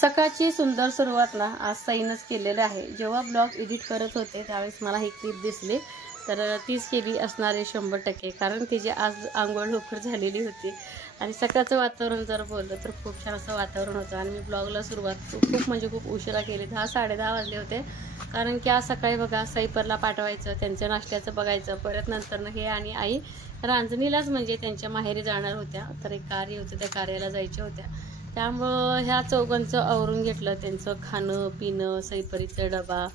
सकाळची सुंदर सुरुवात ना आज सईनच केलेली आहे। जेव्हा ब्लॉग एडिट करत होते त्यावेळेस मला ही क्लिप दिसली, तर तीच केली असणार आहे 100%, कारण तिची आज आंघोळ लवकर झालेली होती आणि सकाळचं वातावरण जर बोललं तर खूप छान असं वातावरण होतं। आणि मी ब्लॉगला सुरुवात खूप म्हणजे खूप उशिरा केली, 10-10:30 वाजले होते, कारण की आज सकाळी बघा सईपरला पाठवायचं, त्यांच्या नाश्त्याचं बघायचं, परत नंतर हे आणि आई रांजणीलाच म्हणजे त्यांच्या माहेरी जाणार होत्या, तर एक कार्य होतं त्या कार्याला जायच्या होत्या, त्यामुळं ह्या चौघांचं आवरून घेतलं, त्यांचं खाणं पिणं, सईपरीचा डबा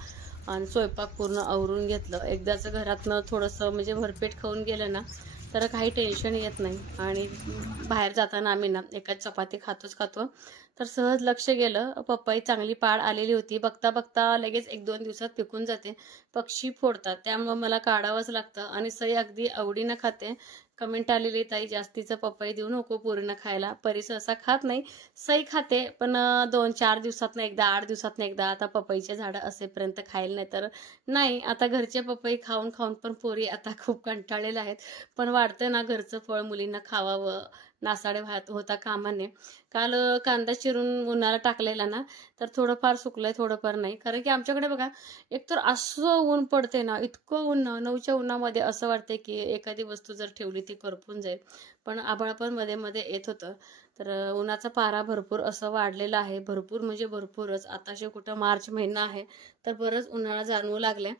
आणि स्वयंपाक पूर्ण आवरून घेतलं। एकदाच घरातनं थोडंसं म्हणजे भरपेट खाऊन गेलं ना तर काही टेन्शन येत नाही। आणि बाहेर जाताना आम्ही ना एकाच चपाती खातो, तर सहज लक्ष गेलं, पपई चांगली पाड आलेली होती, बघता बघता लगेच 1-2 दिवसात पिकून जाते, पक्षी फोडतात, त्यामुळे मला काढावंच लागतं। आणि सई अगदी आवडीनं खाते। कमेंट आलेली, ताई जास्तीचं पपई देऊ नको पोरीनं खायला, परी सहसा खात नाही, सई खाते पण 2-4 दिवसातनं एकदा, 8 दिवसातनं एकदा। आता पपईचे झाडं असेपर्यंत खायला नाही तर नाही, आता घरचे पपई खाऊन खाऊन पण पोरी आता खूप कंटाळलेल्या आहेत, पण वाटतं ना घरचं फळ मुलींना खावावं, नासाडे होता कामाने। काल कांदा चिरून उन्हाला टाकलेला ना, तर थोडंफार सुकलंय थोडंफार नाही, कारण की आमच्याकडे बघा एकतर असं ऊन पडते ना, इतकं ऊन, 9च्या उन्हामध्ये असं वाटतंय की एखादी वस्तू जर ठेवली ती करपून जाईल, पण आभाळ पण मध्ये मध्ये येत होतं, तर उन्हाचा पारा भरपूर असं वाढलेला आहे, भरपूर म्हणजे भरपूरच। आताशे कुठं मार्च महिना आहे तर बरंच उन्हाळा जाणवू लागले।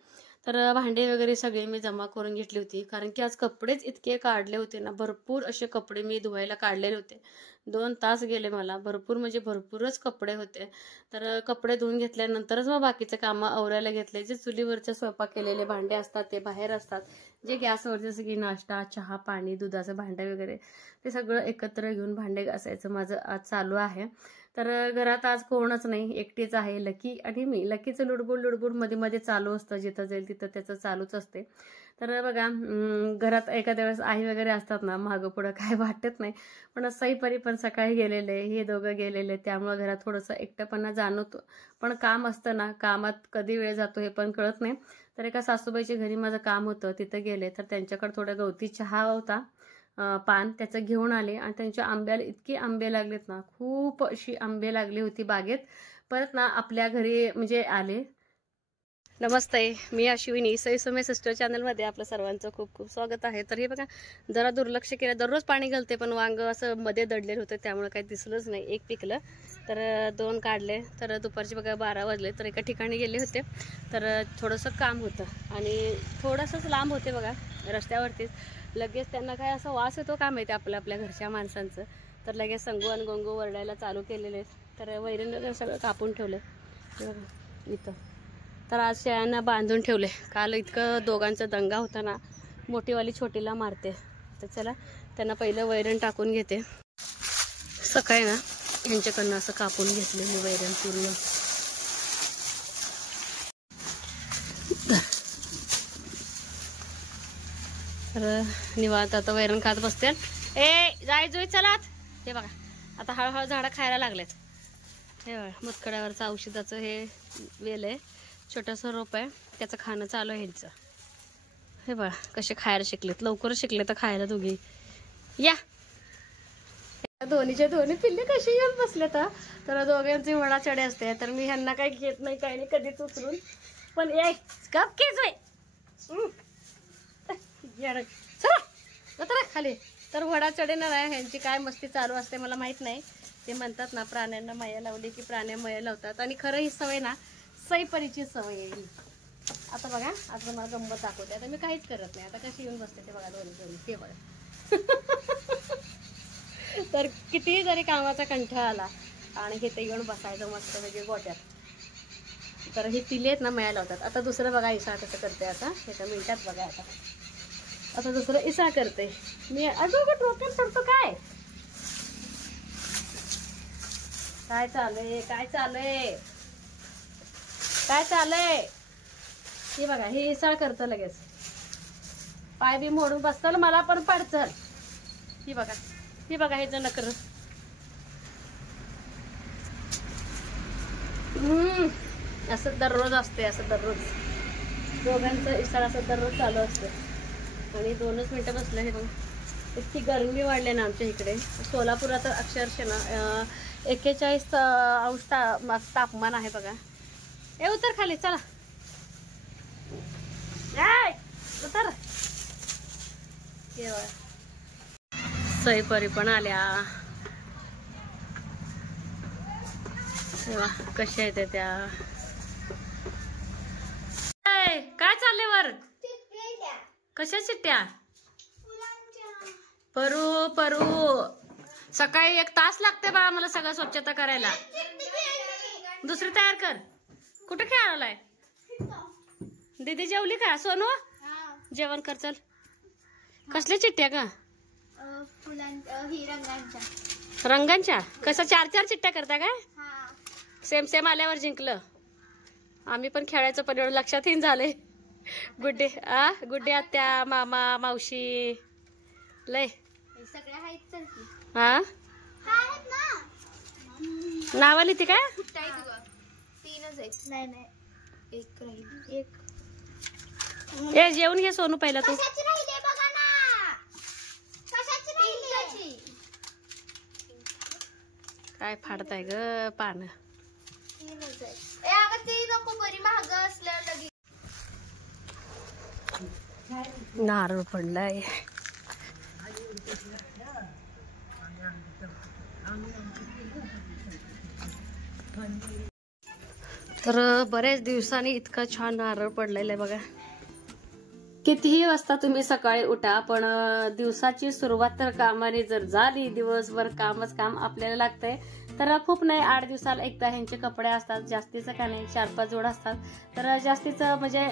तर भांडे वगैरे सगळे मी जमा करून घेतली होती, कारण की आज कपडेच इतके काढले होते ना, भरपूर असे कपडे मी धुवायला काढलेले होते, 2 तास गेले मला, भरपूर म्हणजे भरपूरच कपडे होते। तर कपडे धुवून घेतल्यानंतरच मग बाकीचे कामं आवरायला घेतले। जे चुलीवरचे स्वयंपाक केलेले भांडे असतात ते बाहेर असतात, जे गॅसवर जसं की नाश्ता, चहा, पाणी, दुधाचं भांडे वगैरे ते सगळं एकत्र घेऊन भांडे घासायचं माझं आज चालू आहे। तर घरात आज कोणच नाही, एकटीच आहे, लकी आणि मी। लकीचं लुडबुड मध्ये मध्ये चालू असतं, जिथं जाईल तिथं त्याचं चालूच असते। तर बघा घरात एखाद्या वेळेस आई वगैरे असतात ना, मागं पुढं काय वाटत नाही, पण सईपरी पण सकाळी गेलेले, हे दोघं गेलेले, त्यामुळे घरात थोडंसं एकटेपणा जाणवतो, पण काम असतं ना, कामात कधी वेळ जातो हे पण कळत नाही। तर एका सासूबाईच्या घरी माझं काम होतं, तिथं गेले, तर त्यांच्याकडे थोडा गवती चहा होता, पान त्याचं घेऊन आले, आणि त्यांच्या आंब्याला इतके आंबे लागलेत ना, खूप अशी आंबे लागली होती बागेत। परत ना आपल्या घरी म्हणजे आले। नमस्ते, मी अश्विनी, सई सुमे सिस्टर चॅनलमध्ये आपलं सर्वांचं खूप खूप स्वागत आहे। तर हे बघा जरा दुर्लक्ष केलं, दररोज पाणी घालते पण वांग असं मध्ये दडलेलं होतं, त्यामुळे काही दिसलंच नाही, एक पिकलं, तर 2 काढले। तर दुपारचे बघा 12 वाजले, तर एका ठिकाणी गेले होते, तर थोडंसं काम होतं आणि थोडंसंच लांब होते बघा रस्त्यावरतीच, लगेच त्यांना काय असं वास येतो काय माहिती आपल्या घरच्या माणसांचं, तर लगेच संगू आणि गोंगू वरडायला चालू केलेले। तर वैरण वगैरे सगळं कापून ठेवलं इथं, तर आज शेळ्यांना बांधून ठेवले, काल इतकं दोघांचा दंगा होता ना, मोठीवाली छोटीला मारते, तर चला त्यांना पहिलं वैरण टाकून घेते। सकाळी ना यांच्याकडनं असं कापून घेतले मी वैरण पूर्ण, तर निवांत आता वैरण खात बसते। जाय जोई चला, हे बघा आता हळूहळू झाडं खायला लागलेत, हे बघा मुतखड्यावरचं औषधाचं हे वेल आहे, छोटंसं रोप आहे, त्याचं खाणं चालू आहे ह्यांचं, हे बघा कसे खायला शिकलेत, लवकरच शिकले तर खायला दोघी। या दोन्हीचे दोन्ही पिल्ले कशी येऊन बसले, तर दोघांची वडा चढे असते, तर मी ह्यांना काही घेत नाही काही नाही कधीच उचलून, पण एक कप चला खाली, तर वडा चढेणार आहे, ह्यांची काय मस्ती चालू असते मला माहित नाही। ते म्हणतात ना प्राण्यांना माया लावली की प्राण्या माया लावतात, आणि खरं ही सवय ना सईपरीची सवय आहे। आता बघा आता मला गंमत दाखवते, आता मी काहीच करत नाही, आता कशी येऊन बसते ते बघा दोन्ही ते बघा तर कितीही जरी कामाचा कंठाळा आला आणि हे ते येऊन बसायचं मस्त म्हणजे गोट्यात, तर हे पिले आहेत ना माया लावतात। आता दुसरं बघा इसा कसं करते, आता एका मिनिटात बघा, आता दुसरं इसा करते मी, अजून डोक्यात चढतो काय काय चालूय काय चालूय काय चालूय, हे बघा हे इसळ करतं लगेच, पाय बी मोडून बसतं, मला पण पडचल, ही बघा हे जण नकर, असं दररोज असते, असं दररोज दोघांचं इसळ असं दररोज चालू असतं। आणि 2च मिनिटं बसलं, हे बघा इतकी गरमी वाढली ना आमच्या इकडे. सोलापुरात अक्षरशः ना 41 अंश तापमान आहे बघा. ए उतर खाली चला. उतर. सईपरी पण आल्या. कशा येते त्या. काय चाललंय वर. कशा चिट्ट्या. परू परू सकाळी 1 तास लागते बाळा मला सगळं स्वच्छता करायला. दुसरी तयार कर. कुठे खेळायलाय. दीदी जेवली का. सोनू जेवण कर चल. कसल्या चिट्ट्या का. रंगांच्या. कसं 4-4 चिट्ट्या करता काय. सेम सेम आल्यावर जिंकलं. आम्ही पण खेळायचं पण एवढं लक्षात येईन झालंय. गुड्डे गुड्डे आत्या मामा मावशी लय हा नावा लिहिते काय. 3च आहेत. नाही 1 राहील. 1 ए जेवून घे सोनू पहिला तू. काय फाडताय ग पान. नारळ पडलाय. तर बऱ्याच दिवसांनी इतका छान नारळ पडलेला आहे बघा. कितीही वाजता तुम्ही सकाळी उठा पण दिवसाची सुरुवात तर कामाने जर झाली दिवसभर कामच काम आपल्याला लागतंय. तर खूप नाही 8 दिवसाला एकदा ह्यांचे कपडे असतात. जास्तीचं का नाही 4-5 जोड असतात. तर जास्तीचं म्हणजे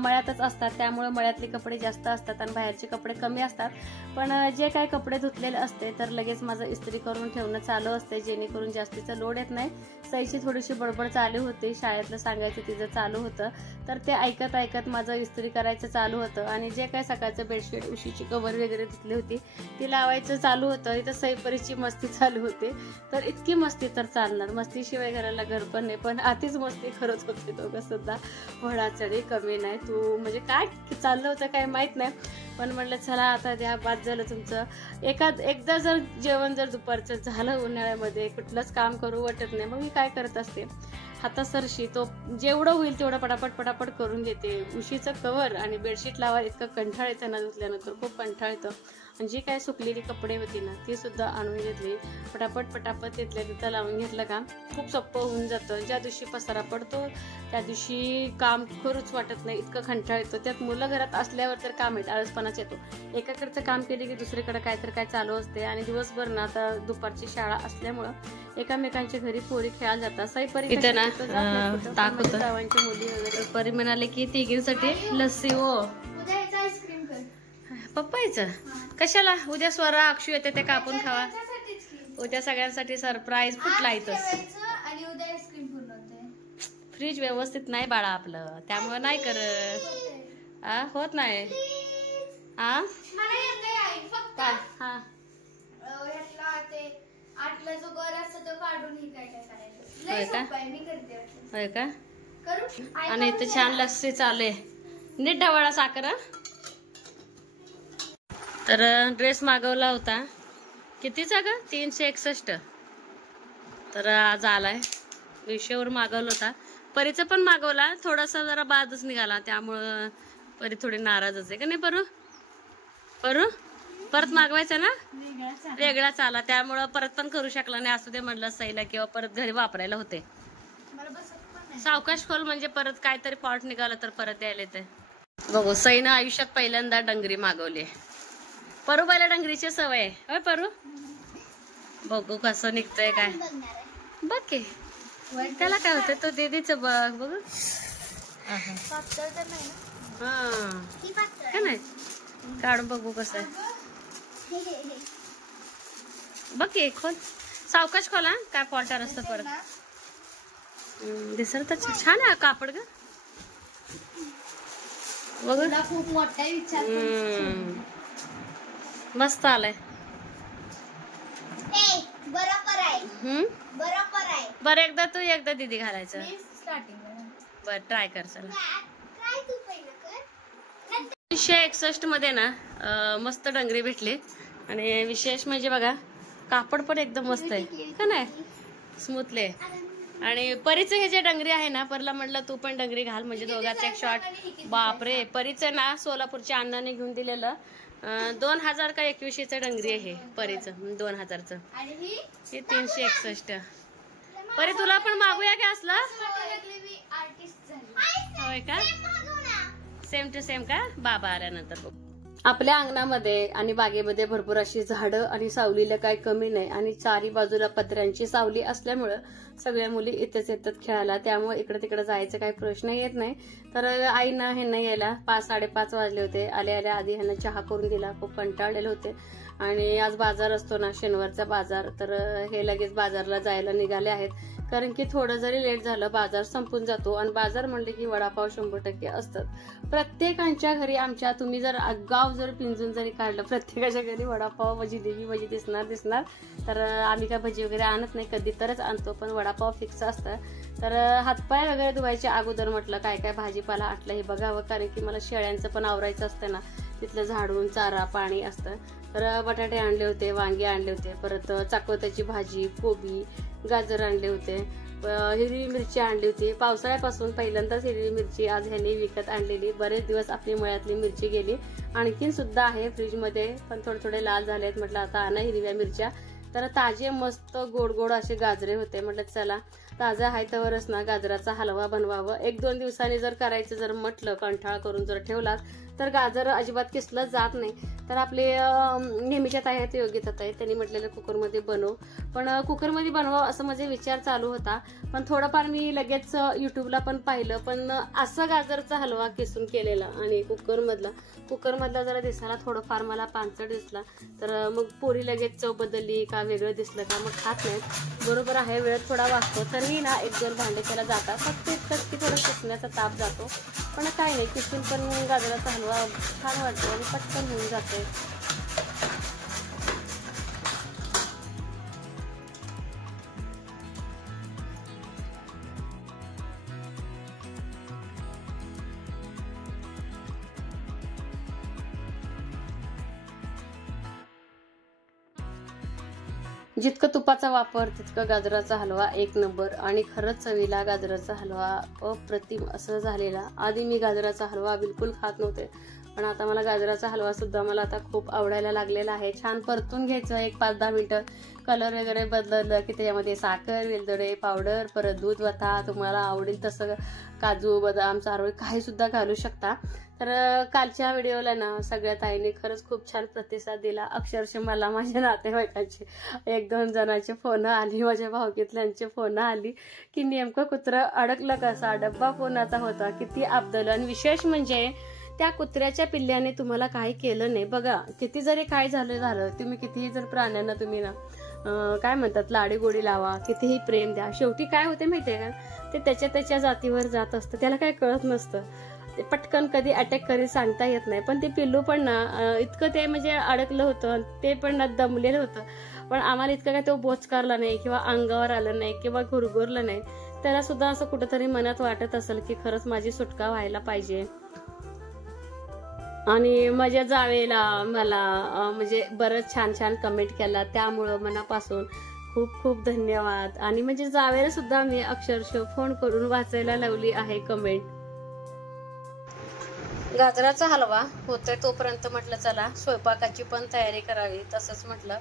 मळ्यातच असतात त्यामुळे मळ्यातले कपडे जास्त असतात आणि बाहेरचे कपडे कमी असतात. पण जे काही कपडे धुतलेले असते तर लगेच माझं इस्त्री करून ठेवणं चालू असते जेणेकरून जास्तीचं लोड येत नाही. सईची थोडीशी बडबड चालू होती. शाळेतलं सांगायचं तिचं चालू होतं तर ते ऐकत ऐकत माझं इस्त्री करायचं चालू होतं. आणि जे काय सकाळचं बेडशीट उशीची कवर वगैरे धुतली होती ती लावायचं चालू होतं. इथं सईपरीची मस्ती चालू होते. तर इतकी मस्ती तर चालणार. मस्तीशिवाय घराला घर पण नाही. पण आधीच मस्ती करत होते दोघं सुद्धा. होडाचढी कमी नाही. तू म्हणजे काय चाललं होतं काय माहित नाही. पण म्हणलं चला आता द्या बाद झालं तुमचं. एकदा जर जेवण जर दुपारचं झालं उन्हाळ्यामध्ये कुठलंच काम करू वाटत नाही. मग मी काय करत असते हातासरशी तो जेवढं होईल तेवढं पटापट करून घेते. उशीचं कवर आणि बेडशीट लावा इतकं कंठाळ येतं ना धुतल्यानंतर खूप कंठाळ येतं. आणि जी काय सुकलेली कपडे होती ना ती सुद्धा आणून घेतली. पटापट तिथल्या तिथं लावून घेतलं का खूप सोपं होऊन जातं. ज्या दिवशी पसारा पडतो त्या दिवशी काम करूच वाटत नाही इतकं कंटाळ येतो. त्यात मुलं घरात असल्यावर तर काम येत आळसपणाच येतो. एकाकडचं काम केले की दुसरीकडे काय चालू असते. आणि दिवसभर ना आता दुपारची शाळा असल्यामुळं एकामेकांच्या घरी पोरी खेळायला जातात. सईपरी इथे ना ताक होतं गावांची मुली वगैरे. परी म्हणाले की तिघींसाठी लस्सी हो पप्पायचं कशाला. उद्या स्वरा अक्षू येते ते कापून खावा. उद्या सगळ्यांसाठी सरप्राईज कुठला येतच. फ्रीज व्यवस्थित नाही बाळा आपलं त्यामुळे नाही करत. होत नाही. होय का. आणि इथे छान लस्सी चालू आहे. नीट ढवळा साखर. तर ड्रेस मागवला होता कितीचा ग 361. तर आज आलाय. विषयावर मागवला होता. परीचं पण मागवला. थोडासा जरा बादच निघाला त्यामुळं परी थोडी नाराजच आहे का नाही. परू परत मागवायचा ना वेगळाच आला त्यामुळं परत पण करू शकला नाही. असू दे म्हटलं सईला किंवा परत घरी वापरायला होते. सावकाश खोल म्हणजे परत काहीतरी पॉट निघाला तर परत द्यायला येते. बघू सईनं आयुष्यात पहिल्यांदा डंगरी मागवली. परू बायला डंगरीची सवय आहे होय परू. बघू कसं निघतंय काय बघ की. त्याला काय होतं तो दीदीच बघ बघ. का नाही काढून बघू कसं आहे बघ की. खोल सावकाश खोला काय पॉटर असतं परत. दिसत तर छान आहे कापड ग बघ. खूप मोठा विचार मस्त आलाय. बरोबर आहे. बरं एकदा तू एकदा दीदी घालायचं. बर ट्राय कर चला. 361 मध्ये ना मस्त डंगरी भेटली आणि विशेष म्हणजे बघा कापड पण एकदम मस्त आहे का नाही, स्मूथले. आणि परीचं हे जे डंगरी आहे ना, परला म्हटलं तू पण डंगरी घाल म्हणजे दोघांचा एक शॉर्ट. बापरे, परीचं ना सोलापूरच्या अण्णाने घेऊन दिलेलं 2000 का 2100चं डंगरी आहे परीचं, 2000चं. हे 361. परी तुला पण मागूया का असला? होय का, सेम टू सेम का, बाबा आल्यानंतर बघू. आपल्या अंगणामध्ये आणि बागेमध्ये भरपूर अशी झाडं आणि सावलीला काही कमी नाही, आणि चारी बाजूला पत्र्यांची सावली असल्यामुळं सगळ्या मुली इथेच येतात खेळायला, त्यामुळे इकडे तिकडे जायचा काही प्रश्न येत नाही. तर आईना ह्यांना यायला 5-5:30 वाजले होते. आल्या आल्या आधी ह्यांना चहा करून दिला, खूप कंटाळलेले होते. आणि आज बाजार असतो ना, शनिवारचा बाजार, तर हे लगेच बाजारला जायला निघाले आहेत. कारण की थोडं जरी लेट झालं बाजार संपून जातो, आणि बाजार म्हणले की वडापाव 100% असतात प्रत्येकांच्या घरी. आमच्या तुम्ही जर गाव जर पिंजून जरी काढलं, प्रत्येकाच्या घरी वडापाव, जिलेबी भजी दिसणार. तर आम्ही काय भजी वगैरे आणत नाही, कधी तरच आणतो, पण वडापाव फिक्स असतं. तर हातपाय वगैरे धुवायच्या अगोदर म्हटलं काय काय भाजीपाला आटलं हे बघावं, कारण की मला शेळ्यांचं पण आवरायचं असतं ना, तिथलं झाडून चारा पाणी असतं. तर बटाटे आणले होते, वांगे आणले होते, परत चाकवत्याची भाजी, कोबी, गाजर आणले होते, हिरवी मिरची आणली होती. पावसाळ्यापासून पहिल्यांदाच हिरवी मिरची आज ह्यांनी विकत आणलेली. बरेच दिवस आपली मळ्यातली मिरची गेली, आणखीन सुद्धा आहे फ्रीजमध्ये, पण थोडे लाल झाले आहेत. म्हटलं आता आणा हिरव्या मिरच्या. तर ताजे मस्त गोड गोड असे गाजरे होते. म्हटलं चला ताजा आहे तवरच ना गाजराचा हलवा बनवावं. 1-2 दिवसांनी जर करायचं जर म्हटलं, कंठाळ करून जर ठेवलात तर गाजर अजिबात किसलं जात नाही. तर आपले नेहमीच्या ताई आहेत योग्य ताई, त्यांनी म्हटलेलं कुकरमध्ये बनव, पण कुकरमध्ये बनवा असं माझे विचार चालू होता. पण थोडंफार मी लगेच युट्यूबला पण पाहिलं, पण असं गाजरचा हलवा किसून केलेला आणि कुकरमधला जरा दिसायला थोडंफार मला पानसट दिसला. तर मग पोरी लगेच चव बदलली का वेगळं दिसलं का मग खात नाहीत. बरोबर आहे, वेळ थोडा वाचतो. तरी ना 1-2 भांडे त्याला जातात, फक्त इतकंच की थोडं किसण्याचा ताप जातो, पण काय नाही, किसून पण गाजराचा हलवा छान वाटतो आणि पटकन होऊन जाते. जितकं तुपाचा वापर तितकं गाजराचा हलवा 1 नंबर, आणि खरंच चवीला गाजराचा हलवा अप्रतिम असं झालेला. आधी मी गाजराचा हलवा बिलकुल खात नव्हते, पण आता मला गाजराचा हलवा सुद्धा मला आता खूप आवडायला लागलेला आहे. छान परतून घ्यायचं 1-5-10 मिनिटं, कलर वगैरे बदललं की त्याच्यामध्ये साखर, वेलदोडे पावडर, परत दूध वता, तुम्हाला आवडेल तसं काजू बदाम चारोळी काही सुद्धा घालू शकता. तर कालच्या व्हिडिओला ना सगळ्या ताईंनी खरंच खूप छान प्रतिसाद दिला. अक्षरशः मला माझ्या नातेवाईकांचे 1-2 जणांचे फोन आली, माझ्या भावकीतल्यांचे फोन आली की नेमकं कुत्रं अडकलं कसा, डब्बा फोनाचा होता, किती अब्दल. आणि विशेष म्हणजे त्या कुत्र्याच्या पिल्ल्याने तुम्हाला काही केलं नाही. बघा किती जरी काय झालं तुम्ही कितीही जर प्राण्यांना तुम्ही ना काय म्हणतात लाडी गोडी लावा, कितीही प्रेम द्या, शेवटी काय होते माहितीये का, ते त्याच्या जातीवर जात असतं, त्याला काय कळत नसतं. ते पटकन कधी अटॅक करी सांगता येत नाही. पण ते पिल्लू पण ना इतकं ते म्हणजे अडकलं होतं, ते पण ना दमलेलं होतं, पण आम्हाला इतकं काय तो बोचकारला नाही किंवा अंगावर आलं नाही किंवा घुरघुरलं नाही. त्याला सुद्धा असं कुठंतरी मनात वाटत असेल की खरंच माझी सुटका व्हायला पाहिजे. आणि माझ्या जावेला मला म्हणजे बरंच छान कमेंट केला, त्यामुळं मनापासून खूप खूप धन्यवाद. आणि म्हणजे जावेला सुद्धा मी अक्षरशः फोन करून वाचायला लावली आहे कमेंट. गाजराचा हलवा होतोय तोपर्यंत म्हटलं चला स्वयंपाकाची पण तयारी करावी. तसंच म्हटलं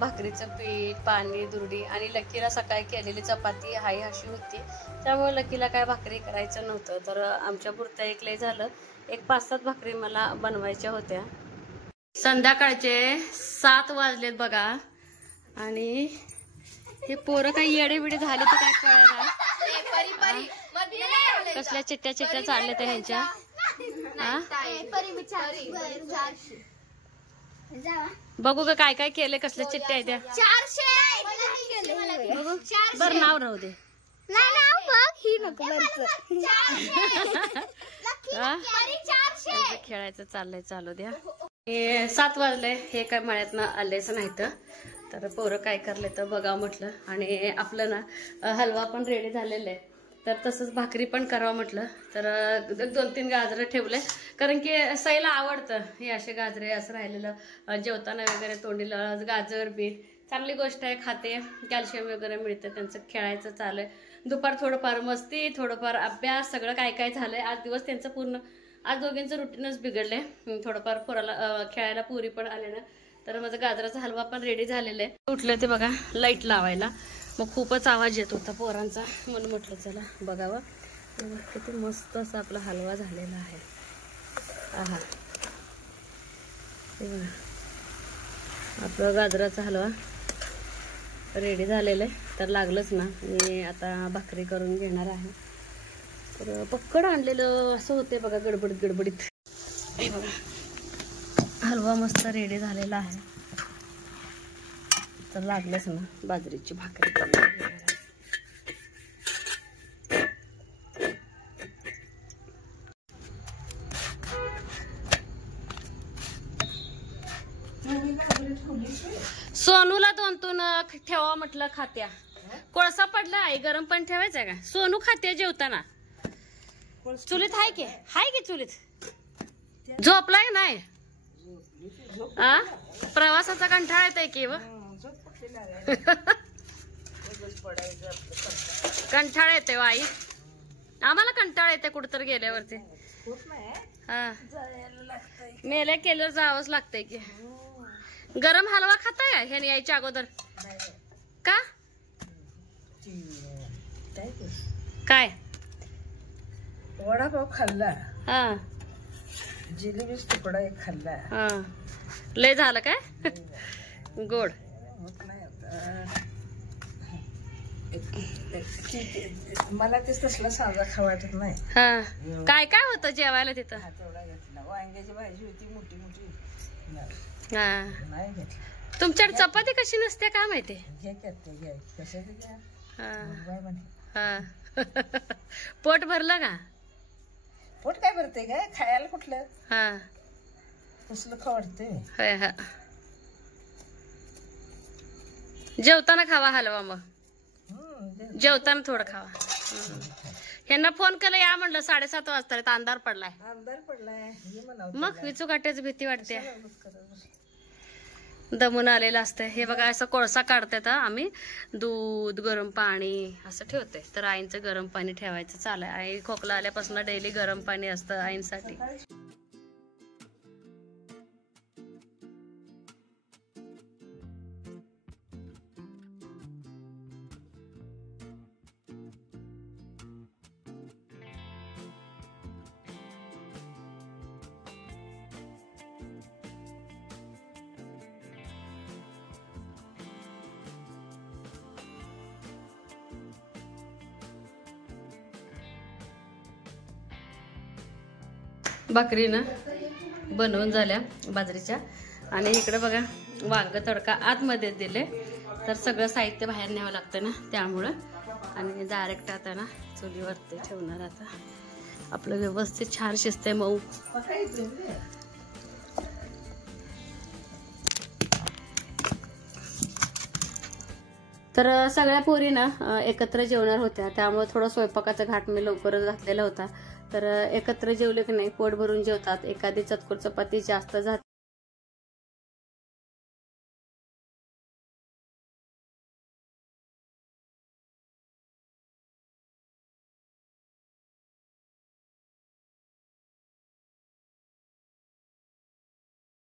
भाकरीचं पीठ, पाणी, दुर्डी, आणि लकीला सकाळी केलेली चपाती हाय अशी होती, त्यामुळे लकीला काय भाकरी करायचं नव्हतं. तर आमच्या पुरतं एक लय झालं, 5-7 भाकरी मला बनवायच्या होत्या. संध्याकाळचे 7 वाजलेत बघा, आणि हे पोरं काही येडेबिडे झाले तर काय कळणार. कसल्या चिट्ट्या चालल्या त्या ह्यांच्या. बघू का काय काय केले, कसल्या चिट्ट्या आहेत त्या. 400 बरं नाव राहू दे. खेळायचं चाललंय, चालू द्या. 7 वाजले, हे काय मळ्यातनं आलेच नाही तर पोरं काय करले तर बघा म्हटलं. आणि आपलं ना हलवा पण रेडी झालेला आहे. तर तसंच भाकरी पण करावं म्हटलं. तर 2-3 गाजरं ठेवले, कारण की सईला आवडतं हे असे गाजरे असं राहिलेलं जेवताना वगैरे तोंडी गाजर बीट चांगली गोष्ट आहे, खाते, कॅल्शियम वगैरे मिळतं, त्यांचं खेळायचं चालू आहे. दुपार थोडंफार मस्ती, थोडंफार अभ्यास, सगळं काय काय झालंय. आज दिवस त्यांचं पूर्ण, आज दोघींचं रुटीनच बिघडलंय. थोडंफार पोराला खेळायला पुरी पण आले ना, तर माझा गाजराचा हलवा पण रेडी झालेला आहे. उठले ते बघा लाईट लावायला, मग खूपच आवाज येत होता पोरांचा, म्हणून म्हटलं चला बघावं. किती मस्त असा आपला हलवा झालेला आहे. आहा, आपला गाजराचा हलवा रेडी झालेला आहे. तर लागलंच ना, मी आता भाकरी करून घेणार आहे. तर पक्कड आणलेलं असं होते बघा, गडबडीत. हे बघा हलवा मस्त रेडी झालेला आहे. तर लागलंच ना बाजरीची भाकरी करून. सोनूला 2-3 ठेवा म्हटलं, खात्या. कोळसा पडला आहे, गरम पण ठेवायचं का? सोनू खात्या जेवताना. चुलीत हाय की चुलीत झोपलाय नाही? प्रवासाचा कंटाळा येतोय की व कंटाळा येते आई, आम्हाला कंटाळा येते कुठंतरी गेल्यावरती. हा, मेल्या केल्यावर जावंच लागतंय की. गरम हलवा खाताय ह्याने यायच्या अगोदर का? काय वडापाव खाल्ला, हा, जिलेबीच तुकडा एक खाल्ला. हा, लय झालं काय गोड? मला ते तसला साधा खा वाटत नाही. हा, काय काय होतं जेवायला तिथं? तेवढा घेतला. वांग्याची भाजी होती मोठी मोठी, हा, नाही घेतली. तुमच्याकडे चपाती कशी नसते काय माहिती? घे घ्या कशाची घ्या. हा, पोट भरलं का? पोट काय भरते काय, खायला कुठलं? हा, कसलं खा वाटते. होय. हा, जेवताना खावा हलवा, मग जेवताना थोडं खावा. ह्यांना फोन केला या म्हणलं, 7:30 वाजता अंधार पडलाय. अंधार पडलाय मग विचूकाट्याची भीती वाटते, दमून आलेलं असतं. हे बघा असं कोळसा काढतात आम्ही, दूध गरम पाणी असं ठेवते. तर आईंचं गरम पाणी ठेवायचं चालू आहे. आई खोकला आल्यापासून डेली गरम पाणी असतं आईंसाठी. भाकरी ना बनवून झाल्या बाजरीच्या. आणि इकडे बघा वांग तडका आतमध्ये दिले. तर सगळं साहित्य बाहेर न्यावं लागतं ना, त्यामुळं. आणि डायरेक्ट आता ना चुलीवरती ठेवणार. आता आपलं व्यवस्थित छान शिजते मऊ. तर सगळ्या पोरी ना एकत्र जेवणार होत्या, त्यामुळे थोडं स्वयंपाकाचा घाट मी लवकरच घातलेला होता. तर एकत्र जेवले की नाही पोट भरून जेवतात. एखादी चतकोर चपाती जास्त